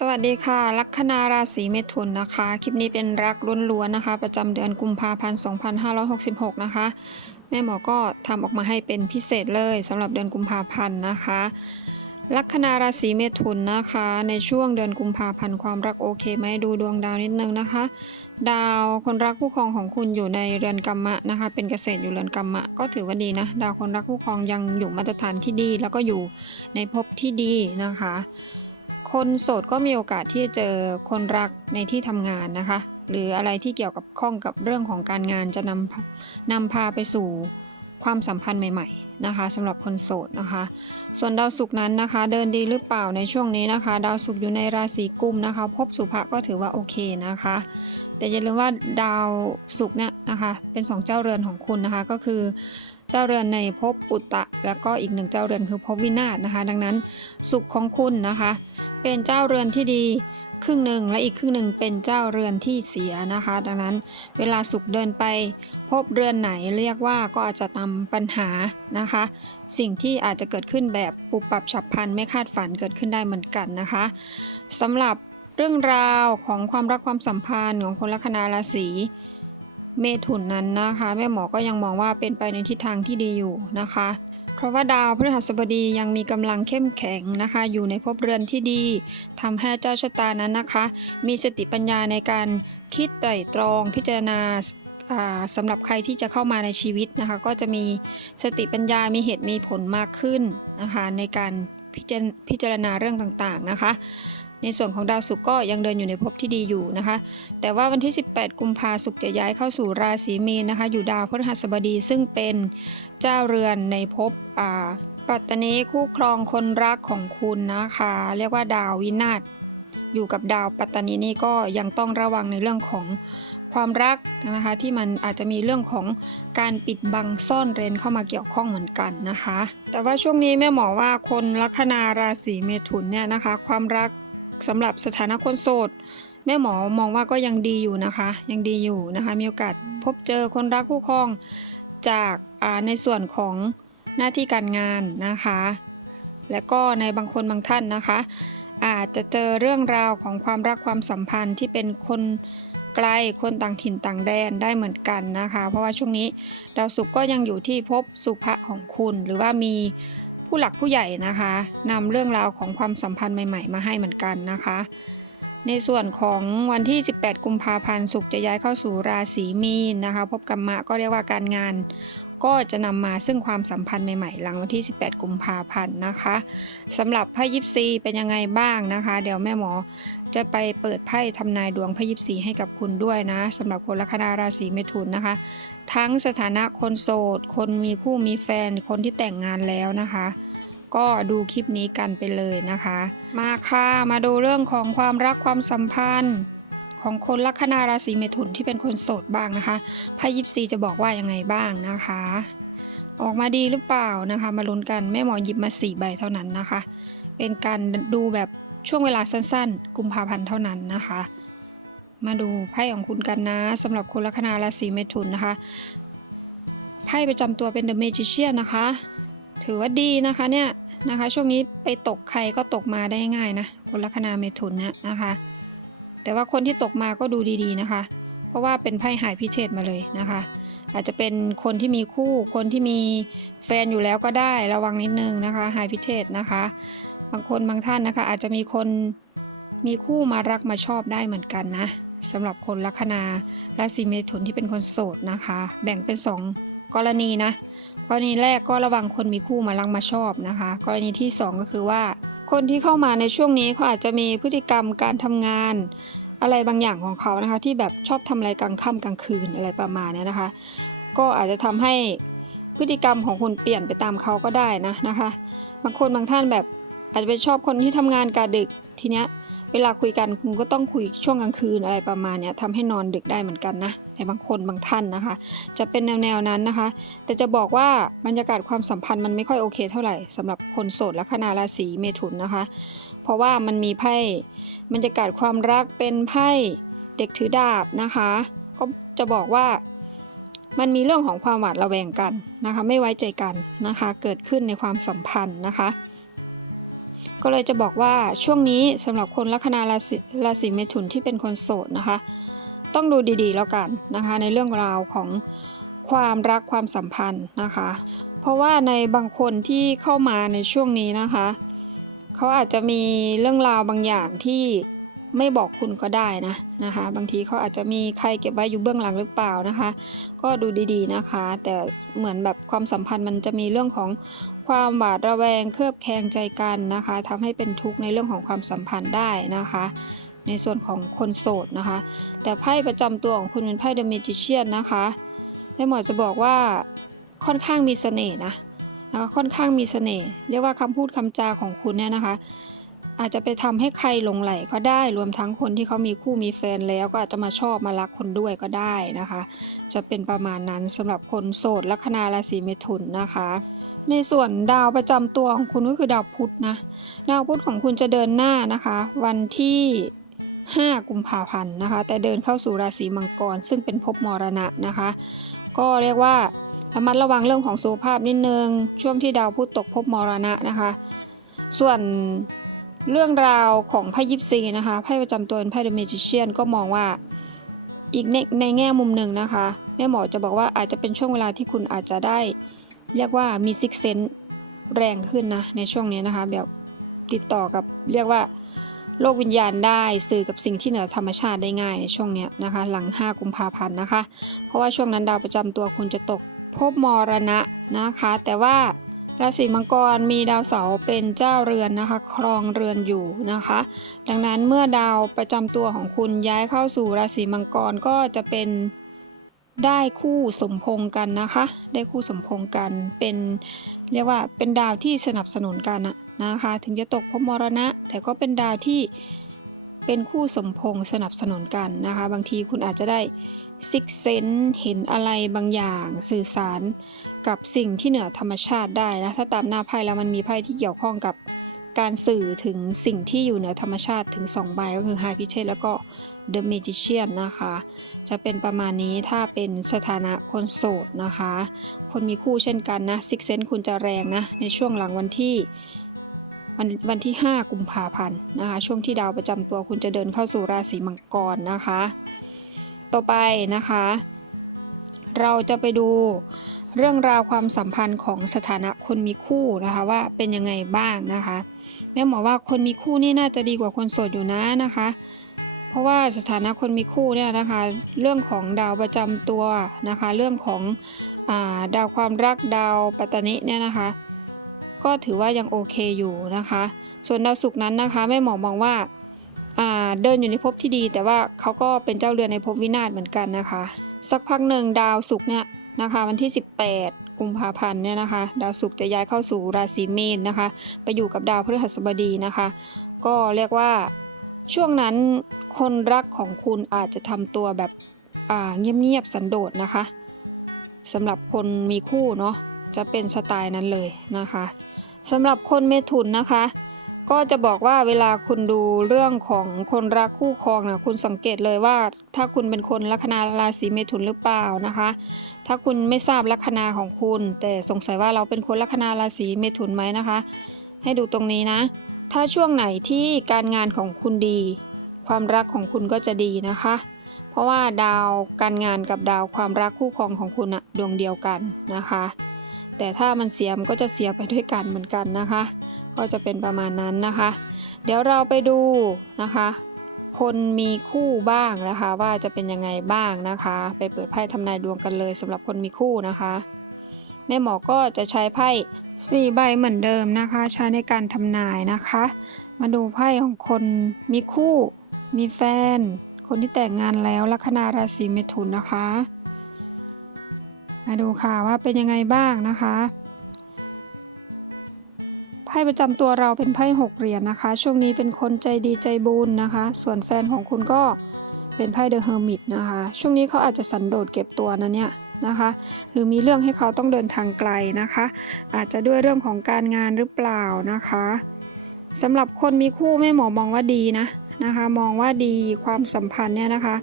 สวัสดีค่ะ ลัคนาราศีเมถุนนะคะ คลิปนี้เป็นรักล้วนๆนะคะ ประจำเดือนกุมภาพันธ์ 2566 นะคะ แม่หมอก็ทำออกมาให้เป็นพิเศษเลยสำหรับเดือนกุมภาพันธ์นะคะ ลัคนาราศีเมถุนนะคะ ในช่วงเดือนกุมภาพันธ์ความรักโอเคไหมดูดวงดาวนิดนึงนะคะ ดาวคนรักคู่ครองของคุณอยู่ในเรือนกรรมะนะคะ เป็นเกษตรอยู่เรือนกรรมะ ก็ถือว่าดีนะ ดาวคนรักคู่ครองยังอยู่มาตรฐานที่ดี แล้วก็อยู่ในภพที่ดีนะคะ คนโสดก็มีโอกาสที่จะเจอคนรักในที่ทำงานนะคะ หรืออะไรที่เกี่ยวกับข้องกับเรื่องของการงานจะนำนำพาไปสู่ความสัมพันธ์ใหม่ ๆ นะคะสำหรับคนโสดนะคะ ส่วนดาวศุกร์นั้นนะคะ เดินดีหรือเปล่าในช่วงนี้นะคะ ดาวศุกร์อยู่ในราศีกุมนะคะ พบสุภะก็ถือว่าโอเคนะคะ แต่อย่าลืมว่าดาวศุกร์เนี่ยนะคะเป็นสองเจ้าเรือนของคุณนะคะก็คือเจ้าเรือนในภพปุตตะ แล้วก็อีกหนึ่งเจ้าเรือนคือภพวินาศนะคะ ดังนั้นสุขของคุณนะคะ เป็นเจ้าเรือนที่ดีครึ่งหนึ่งและอีกครึ่งหนึ่งเป็นเจ้าเรือนที่เสียนะคะ ดังนั้นเวลาสุขเดินไป พบเรือนไหนเรียกว่าก็อาจจะนำปัญหานะคะ สิ่งที่อาจจะเกิดขึ้นแบบปุบปับฉับพลันไม่คาดฝันเกิดขึ้นได้เหมือนกันนะคะสำหรับ เรื่องราวของความรักความสัมพันธ์ของคนลัคนาราศีเมถุนนั้นนะคะ แม่หมอก็ยังมองว่าเป็นไปในทิศทางที่ดีอยู่นะคะ เพราะว่าดาวพฤหัสบดียังมีกำลังเข้มแข็งนะคะ อยู่ในภพเรือนที่ดีทำให้เจ้าชะตานั้นนะคะ มีสติปัญญาในการคิดไตร่ตรองพิจารณาสำหรับใครที่จะเข้ามาในชีวิตนะคะ ก็จะมีสติปัญญามีเหตุมีผลมากขึ้นนะคะในการพิจารพิจารณาเรื่องต่างๆนะคะ ในส่วนของดาวศุกร์ก็ยังเดินอยู่ในภพที่ดีอยู่นะคะ แต่ว่าวันที่ 18 กุมภาศุกร์จะย้ายเข้าสู่ราศีมีนนะคะ อยู่ดาวพฤหัสบดีซึ่งเป็นเจ้าเรือนในภพอ่าปัตตานีคู่ครองคนรักของคุณนะคะ เรียกว่าดาววินาศอยู่กับดาวปัตตานีนี่ก็ยังต้องระวังในเรื่องของความรักนะคะที่มันอาจจะมีเรื่องของการปิดบังซ่อนเร้นเข้ามาเกี่ยวข้องเหมือนกันนะคะ แต่ว่าช่วงนี้แม่หมอว่าคนลัคนาราศีเมถุนเนี่ยนะคะ ความรัก สำหรับสถานะคนโสด แม่หมอมองว่าก็ยังดีอยู่นะคะ ยังดีอยู่นะคะ มีโอกาสพบเจอคนรักคู่ครองจากในส่วนของหน้าที่การงานนะคะ และก็ในบางคนบางท่านนะคะ อาจจะเจอเรื่องราวของความรักความสัมพันธ์ที่เป็นคนไกลคนต่างถิ่นต่างแดนได้เหมือนกันนะคะ เพราะว่าช่วงนี้ดาวศุกร์ก็ยังอยู่ที่ภพสุภะของคุณ หรือว่ามี ผู้หลักผู้ใหญ่นะคะนำเรื่องราวของความสัมพันธ์ใหม่ๆ มาให้เหมือนกันนะคะ ในส่วนของวันที่ 18 กุมภาพันธ์ศุกร์จะย้ายเข้าสู่ราศีมีนนะคะ พบกรรมะก็เรียกว่าการงานก็จะนำมาซึ่งความสัมพันธ์ใหม่ๆ หลังวันที่ 18 กุมภาพันธ์นะคะสำหรับไพ่ยิปซีเป็นยังไงบ้างนะคะ เดี๋ยวแม่หมอจะไปเปิดไพ่ทำนายดวงไพ่ยิปซีให้กับคุณด้วยนะสำหรับคนลัคนาราศีเมถุนนะคะ ทั้งสถานะคนโสด คนมีคู่มีแฟน คนที่แต่งงานแล้วนะคะ ก็ดูคลิปนี้กันไปเลยนะคะ มาค่ะ มาดูเรื่องของความรักความสัมพันธ์ ของคนลัคนาราศีเมถุนที่เป็นคนโสดบ้างนะคะไพ่ยิปซีจะบอกว่ายังไงบ้างนะคะ ออกมาดีหรือเปล่านะคะ มาลุ้นกันแม่หมอหยิบมาสี่ใบเท่านั้นนะคะ เป็นการดูแบบช่วงเวลาสั้นๆ กุมภาพันธ์เท่านั้นนะคะ มาดูไพ่ของคุณกันนะสำหรับคนลัคนาราศีเมถุนนะคะ ไพ่ประจำตัวเป็น The Magician นะคะ ถือว่าดีนะคะเนี่ยนะคะ ช่วงนี้ไปตกใครก็ตกมาได้ง่ายนะ คนลัคนาเมถุนเนี่ยนะคะ แต่ว่าคนที่ตกมาก็ดูดีๆนะคะ เพราะว่าเป็นไพ่หายพิเศษมาเลยนะคะ อาจจะเป็นคนที่มีคู่ คนที่มีแฟนอยู่แล้วก็ได้ระวังนิดนึงนะคะหายพิเศษนะคะ บางคนบางท่านนะคะ อาจจะมีคนมีคู่มารักมาชอบได้เหมือนกันนะ สำหรับคนลัคนาราศีเมถุนที่เป็นคนโสดนะคะ แบ่งเป็นสองกรณีนะ กรณีแรกก็ระวังคนมีคู่มารักมาชอบนะคะ กรณีที่สองก็คือว่า คนที่เข้ามาในช่วงนี้เขาอาจจะมีพฤติกรรมการทำงาน อะไรบางอย่างของเขานะคะ ที่แบบชอบทำอะไรกลางค่ำกลางคืนอะไรประมาณนี้นะคะ ก็อาจจะทำให้พฤติกรรมของคุณเปลี่ยนไปตามเขาก็ได้นะนะคะ บางคนบางท่านแบบอาจจะไปชอบคนที่ทำงานกะดึกทีเนี้ย เวลาคุยกันคุณก็ต้องคุยช่วงกลางคืนอะไรประมาณเนี้ยทำให้นอนดึกได้เหมือนกันนะในบางคนบางท่านนะคะ จะเป็นแนวๆนั้นนะคะ แต่จะบอกว่าบรรยากาศความสัมพันธ์มันไม่ค่อยโอเคเท่าไหร่สำหรับคนโสดและคนาราศีเมถุนนะคะ เพราะว่ามันมีไพ่บรรยากาศความรักเป็นไพ่เด็กถือดาบนะคะ ก็จะบอกว่ามันมีเรื่องของความหวาดระแวงกันนะคะ ไม่ไว้ใจกันนะคะ เกิดขึ้นในความสัมพันธ์นะคะ ก็เลยจะบอกว่าช่วงนี้สำหรับคนลัคนาราศีราศีเมถุนที่เป็นคนโสดนะคะ ต้องดูดีๆแล้วกันนะคะ ในเรื่องราวของความรักความสัมพันธ์นะคะ เพราะว่าในบางคนที่เข้ามาในช่วงนี้นะคะ เขาอาจจะมีเรื่องราวบางอย่างที่ไม่บอกคุณก็ได้นะนะคะ บางทีเขาอาจจะมีใครเก็บไว้อยู่เบื้องหลังหรือเปล่านะคะ ก็ดูดีๆนะคะ แต่เหมือนแบบความสัมพันธ์มันจะมีเรื่องของ ความหวาดระแวงเครือบแคลงใจกันนะคะทำให้เป็นทุกข์ในเรื่องของความสัมพันธ์ได้นะคะ ในส่วนของคนโสดนะคะ แต่ไพ่ประจำตัวของคุณเป็นไพ่ The Magician นะคะแม่หมอจะบอกว่าค่อนข้างมีเสน่ห์นะนะคะค่อนข้างมีเสน่ห์เรียกว่าคำพูดคำจาของคุณเนี่ยนะคะ อาจจะไปทำให้ใครหลงไหลก็ได้รวมทั้งคนที่เขามีคู่มีแฟนแล้วก็อาจจะมาชอบมารักคนด้วยก็ได้นะคะ จะเป็นประมาณนั้นสำหรับคนโสดลัคนาราศีเมถุนนะคะ ในส่วนดาวประจำตัวของคุณก็คือดาวพุธนะ ดาวพุธของคุณจะเดินหน้านะคะ วันที่ 5 กุมภาพันธ์นะคะ แต่เดินเข้าสู่ราศีมังกร ซึ่งเป็นภพมรณะนะคะ ก็เรียกว่าระมัดระวังเรื่องของสุขภาพนิดนึง ช่วงที่ดาวพุธตกภพมรณะนะคะ ส่วนเรื่องราวของไพ่ยิปซีนะคะไพ่ประจำตัวเป็นไพ่เดอะเมจิเชียนก็มองว่าอีกในในแง่มุมหนึ่งนะคะ แม่หมอจะบอกว่าอาจจะเป็นช่วงเวลาที่คุณอาจจะได้ เรียกว่ามีซิกเซนแรงขึ้นนะในช่วงนี้นะคะ แบบติดต่อกับเรียกว่าโลกวิญญาณได้สื่อกับสิ่งที่เหนือธรรมชาติได้ง่ายในช่วงนี้นะคะ หลัง 5 กุมภาพันธ์นะคะ เพราะว่าช่วงนั้นดาวประจำตัวคุณจะตกภพมรณะนะคะ แต่ว่าราศีมังกรมีดาวเสาร์เป็นเจ้าเรือนนะคะ ครองเรือนอยู่นะคะ ดังนั้นเมื่อดาวประจำตัวของคุณย้ายเข้าสู่ราศีมังกรก็จะเป็น ได้คู่สมพงกันนะคะ ได้คู่สมพงกันเป็นเรียกว่าเป็นดาวที่สนับสนุนกันนะคะ ถึงจะตกภพมรณะ แต่ก็เป็นดาวที่เป็นคู่สมพงสนับสนุนกันนะคะ บางทีคุณอาจจะได้ซิกเซนเห็นอะไรบางอย่างสื่อสารกับสิ่งที่เหนือธรรมชาติได้นะถ้าตามหน้าไพ่แล้วมันมีไพ่ที่เกี่ยวข้องกับการสื่อถึงสิ่งที่อยู่เหนือธรรมชาติถึง 2 ใบก็คือ High p i t e แล้วก็ The Magician นะคะ จะเป็นประมาณนี้ถ้าเป็นสถานะคนโสดนะคะ คนมีคู่เช่นกันนะซิกเซนคุณจะแรงนะ ในช่วงหลังวันที่วันวันที่ 5 กุมภาพันธ์นะคะ ช่วงที่ดาวประจำตัวคุณจะเดินเข้าสู่ราศีมังกรนะคะ ต่อไปนะคะ เราจะไปดูเรื่องราวความสัมพันธ์ของสถานะคนมีคู่นะคะว่าเป็นยังไงบ้างนะคะแม่หมอว่าคนมีคู่นี่น่าจะดีกว่าคนโสดอยู่นะนะคะ ราะว่าสถานะคนมีคู่เนี่ยนะคะ เรื่องของดาวประจำตัวนะคะ เรื่องของอาดาวความรักดาวปัตตนิเนี่ยนะคะ ก็ถือว่ายังโอเคอยู่นะคะ ส่วนดาวศุกร์นั้นนะคะแม่หมอมองว่าอ่าเดินอยู่ในภพที่ดี แต่ว่าเขาก็เป็นเจ้าเรือนในภพวินาศเหมือนกันนะคะ สักพักหนึ่งดาวศุกร์เนี่ยนะคะวันที่ 18กุมภาพันธ์เนี่ยนะคะ ดาวศุกร์จะย้ายเข้าสู่ราศีเมษนะคะ ไปอยู่กับดาวพฤหัสบดีนะคะ ก็เรียกว่า ช่วงนั้นคนรักของคุณอาจจะทำตัวแบบเงียบๆสันโดษนะคะสำหรับคนมีคู่เนาะจะเป็นสไตล์นั้นเลยนะคะสำหรับคนเมถุนนะคะ ก็จะบอกว่าเวลาคุณดูเรื่องของคนรักคู่ครองนะคุณสังเกตเลยว่า ถ้าคุณเป็นคนลัคนาราศีเมถุนหรือเปล่านะคะ ถ้าคุณไม่ทราบลัคนาของคุณ แต่สงสัยว่าเราเป็นคนลัคนาราศีเมถุนไหมนะคะ ให้ดูตรงนี้นะ ถ้าช่วงไหนที่การงานของคุณดี ความรักของคุณก็จะดีนะคะ เพราะว่าดาวการงานกับดาวความรักคู่ครองของคุณอะดวงเดียวกันนะคะ แต่ถ้ามันเสียมก็จะเสียไปด้วยกันเหมือนกันนะคะ ก็จะเป็นประมาณนั้นนะคะ เดี๋ยวเราไปดูนะคะ คนมีคู่บ้างนะคะ ว่าจะเป็นยังไงบ้างนะคะ ไปเปิดไพ่ทำนายดวงกันเลยสำหรับคนมีคู่นะคะ แม่หมอก็จะใช้ไพ่สี่ใบเหมือนเดิมนะคะ ใช้ในการทำนายนะคะ มาดูไพ่ของคนมีคู่ มีแฟน คนที่แต่งงานแล้วลัคนาราศีเมถุนนะคะ มาดูค่ะว่าเป็นยังไงบ้างนะคะไพ่ประจำตัวเราเป็นไพ่หกเหรียญนะคะ ช่วงนี้เป็นคนใจดีใจบุญนะคะ ส่วนแฟนของคุณก็เป็นไพ่เดอะเฮอร์มิตนะคะ ช่วงนี้เขาอาจจะสันโดษเก็บตัวนะเนี่ย นะคะ หรือมีเรื่องให้เขาต้องเดินทางไกลนะคะ อาจจะด้วยเรื่องของการงานหรือเปล่านะคะสำหรับคนมีคู่แม่หมอมองว่าดีนะนะคะ มองว่าดีความสัมพันธ์เนี่ยนะคะ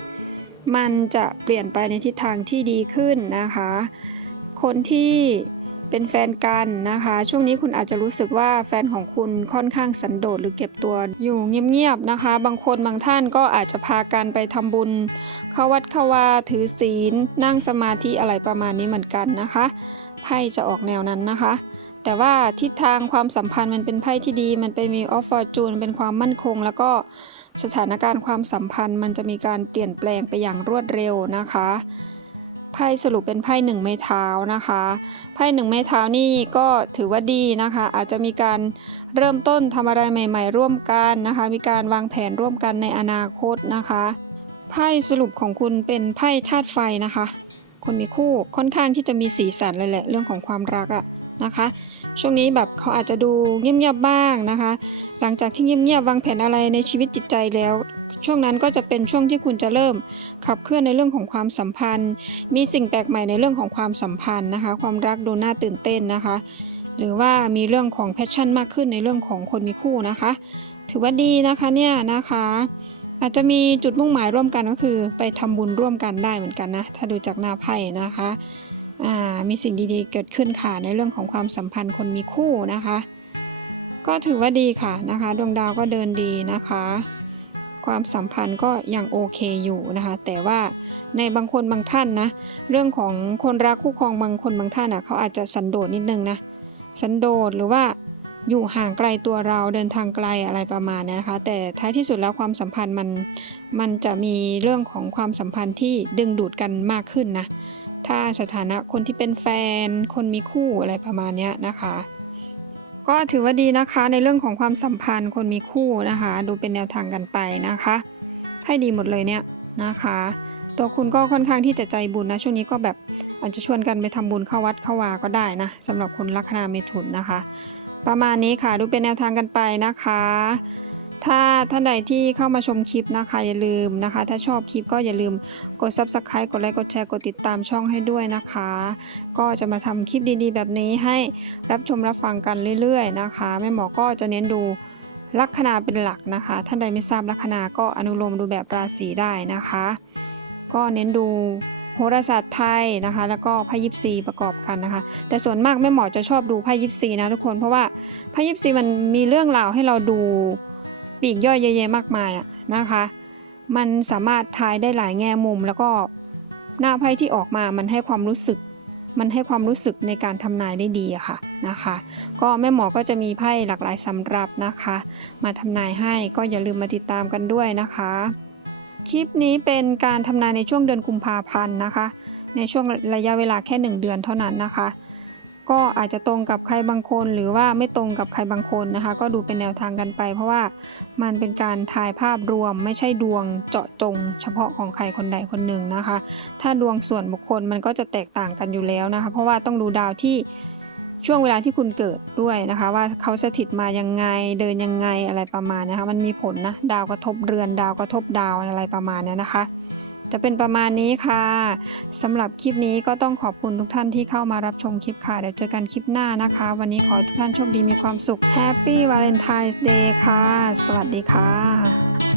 มันจะเปลี่ยนไปในทิศทางที่ดีขึ้นนะคะ คนที่ เป็นแฟนกันนะคะ ช่วงนี้คุณอาจจะรู้สึกว่าแฟนของคุณค่อนข้างสันโดษหรือเก็บตัวอยู่เงียบๆนะคะ บางคนบางท่านก็อาจจะพากันไปทำบุญ เข้าวัดเข้าวาถือศีล นั่งสมาธิอะไรประมาณนี้เหมือนกันนะคะไพ่จะออกแนวนั้นนะคะ แต่ว่าทิศทางความสัมพันธ์มันเป็นไพ่ที่ดี มันเป็นมีออฟฟอร์จูนเป็นความมั่นคง แล้วก็สถานการณ์ความสัมพันธ์มันจะมีการเปลี่ยนแปลงไปอย่างรวดเร็วนะคะ ไพ่สรุปเป็นไพ่หนึ่งไม้เท้านะคะไพ่หนึ่งไม้เท้านี่ก็ถือว่าดีนะคะ อาจจะมีการเริ่มต้นทำอะไรใหม่ ๆ ร่วมกันนะคะ มีการวางแผนร่วมกันในอนาคตนะคะไพ่สรุปของคุณเป็นไพ่ธาตุไฟนะคะ คนมีคู่ค่อนข้างที่จะมีสีสันเลยแหละเรื่องของความรักอะนะคะ ช่วงนี้แบบเขาอาจจะดูเงียบๆบ้างนะคะ หลังจากที่เงียบๆวางแผนอะไรในชีวิตจิตใจแล้ว ช่วงนั้นก็จะเป็นช่วงที่คุณจะเริ่มขับเคลื่อนในเรื่องของความสัมพันธ์ มีสิ่งแปลกใหม่ในเรื่องของความสัมพันธ์นะคะ ความรักดูน่าตื่นเต้นนะคะ หรือว่ามีเรื่องของแพชชั่นมากขึ้นในเรื่องของคนมีคู่นะคะ ถือว่าดีนะคะเนี่ยนะคะ อาจจะมีจุดมุ่งหมายร่วมกันก็คือ ไปทำบุญร่วมกันได้เหมือนกันนะ ถ้าดูจากหน้าไพ่นะคะมีสิ่งดีๆ เกิดขึ้นค่ะในเรื่องของความสัมพันธ์คนมีคู่นะคะ ก็ถือว่าดีค่ะนะคะ ดวงดาวก็เดินดีนะคะ ความสัมพันธ์ก็ยังโอเคอยู่นะคะ แต่ว่าในบางคนบางท่านนะ เรื่องของคนรักคู่ครองบางคนบางท่านอะเขาอาจจะสันโดษนิดนึงนะ สันโดษหรือว่าอยู่ห่างไกลตัวเราเดินทางไกลอะไรประมาณนี้นะคะ แต่ท้ายที่สุดแล้วความสัมพันธ์มันมันจะมีเรื่องของความสัมพันธ์ที่ดึงดูดกันมากขึ้นนะ ถ้าสถานะคนที่เป็นแฟน คนมีคู่อะไรประมาณนี้นะคะ ก็ถือว่าดีนะคะในเรื่องของความสัมพันธ์คนมีคู่นะคะ ดูเป็นแนวทางกันไปนะคะให้ดีหมดเลยเนี่ยนะคะ ตัวคุณก็ค่อนข้างที่จะใจบุญนะช่วงนี้ก็แบบอาจจะชวนกันไปทำบุญเข้าวัดเข้าวาก็ได้นะสำหรับคนลัคนาเมถุนนะคะ ประมาณนี้ค่ะดูเป็นแนวทางกันไปนะคะ ถ้าท่านใดที่เข้ามาชมคลิปนะคะ อย่าลืมนะคะ ถ้าชอบคลิปก็อย่าลืมกด subscribe กดไลค์กดแชร์กดติดตามช่องให้ด้วยนะคะ ก็จะมาทำคลิปดีๆ แบบนี้ให้รับชมรับฟังกันเรื่อยๆนะคะแม่หมอก็จะเน้นดูลัคนาเป็นหลักนะคะ ท่านใดไม่ทราบลัคนาก็อนุโลมดูแบบราศีได้นะคะ ก็เน้นดูโหราศาสตร์ไทยนะคะ แล้วก็ไพ่ยิปซีประกอบกันนะคะ แต่ส่วนมากแม่หมอจะชอบดูไพ่ยิปซีนะทุกคนเพราะว่าไพ่ยิปซีมันมีเรื่องราวให้เราดู ลีกย่อยเยอะแยะมากมายอะนะคะ มันสามารถทายได้หลายแง่มุม แล้วก็หน้าไพ่ที่ออกมามันให้ความรู้สึก มันให้ความรู้สึกในการทำนายได้ดีอะค่ะนะคะ ก็แม่หมอก็จะมีไพ่หลากหลายสำหรับนะคะ มาทำนายให้ก็อย่าลืมมาติดตามกันด้วยนะคะ คลิปนี้เป็นการทำนายในช่วงเดือนกุมภาพันธ์นะคะ ในช่วงระยะเวลาแค่ 1 เดือนเท่านั้นนะคะ ก็อาจจะตรงกับใครบางคนหรือว่าไม่ตรงกับใครบางคนนะคะ ก็ดูเป็นแนวทางกันไป เพราะว่ามันเป็นการถ่ายภาพรวมไม่ใช่ดวงเจาะจง เฉพาะของใครคนใดคนหนึ่งนะคะ ถ้าดวงส่วนบุคคลมันก็จะแตกต่างกันอยู่แล้วนะคะ เพราะว่าต้องดูดาวที่ช่วงเวลาที่คุณเกิดด้วยนะคะ ว่าเขาสถิตมายังไงเดินยังไงอะไรประมาณนะคะ มันมีผลนะดาวกระทบเรือนดาวกระทบดาวอะไรประมาณเนี้ยนะคะ จะเป็นประมาณนี้ค่ะสำหรับคลิปนี้ก็ต้องขอบคุณทุกท่านที่เข้ามารับชมคลิปค่ะ เดี๋ยวเจอกันคลิปหน้านะคะ วันนี้ขอทุกท่านโชคดีมีความสุข Happy Valentine's Day ค่ะ สวัสดีค่ะ